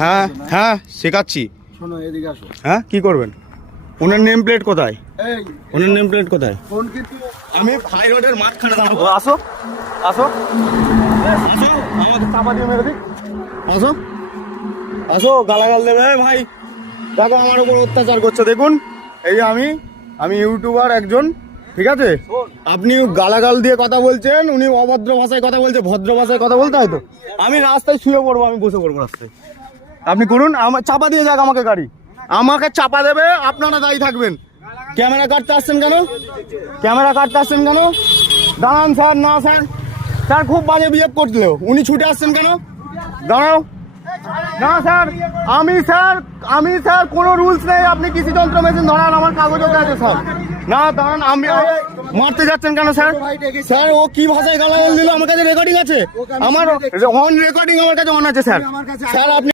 হ্যাঁ হ্যাঁ শেখাচ্ছি। শোনো এদিকে আসো। হ্যাঁ কি করবেন? ওনার নেম প্লেট কোথায়? এই ওনার নেম প্লেট কোথায়? ফোন কিন্তু আমি হাই রোডের মাঝখানে দাঁড়াবো। আসো আসো আসো, আমাকে চাপা দিয়ে মেরে দিক। আসো আসো, গালাগাল দেবে ভাই। দেখো আমার উপর অত্যাচার করছে, দেখুন। এই যে আমি ইউটিউবার একজন, ঠিক আছে? আপনি গালাগাল দিয়ে কথা বলছেন, উনি অভদ্র ভাষায় কথা বলছে, ভদ্র ভাষায় কথা বলতে হয় তো। আমি রাস্তায় শুয়ে পড়বো, আমি বসে পড়বো রাস্তায়। আপনি করুন, আমার চাপা দিয়ে যাক আমাকে গাড়ি, আমাকে চাপা দেবে, আপনারা দায়ী থাকবেন। ক্যামেরা কাটতে আসছেন কেন? ক্যামেরা কাটতে আসছেন কেন? দাঁড়ান স্যার। না স্যার, স্যার খুব বাজে বিহেভ করছিল, উনি ছুটে আসছেন কেন? দাঁড়াও। না স্যার, আমি স্যার কোনো রুলস নেই। আপনি কৃষি যন্ত্র মেশিন ধরান, আমার কাগজও আছে স্যার। না দাঁড়ান, আমি মারতে যাচ্ছেন কেন স্যার? স্যার ও কি ভাষায় গালাগাল দিল? আমার কাছে রেকর্ডিং আছে, আমার অন রেকর্ডিং আমার কাছে অন আছে স্যার। স্যার আপনি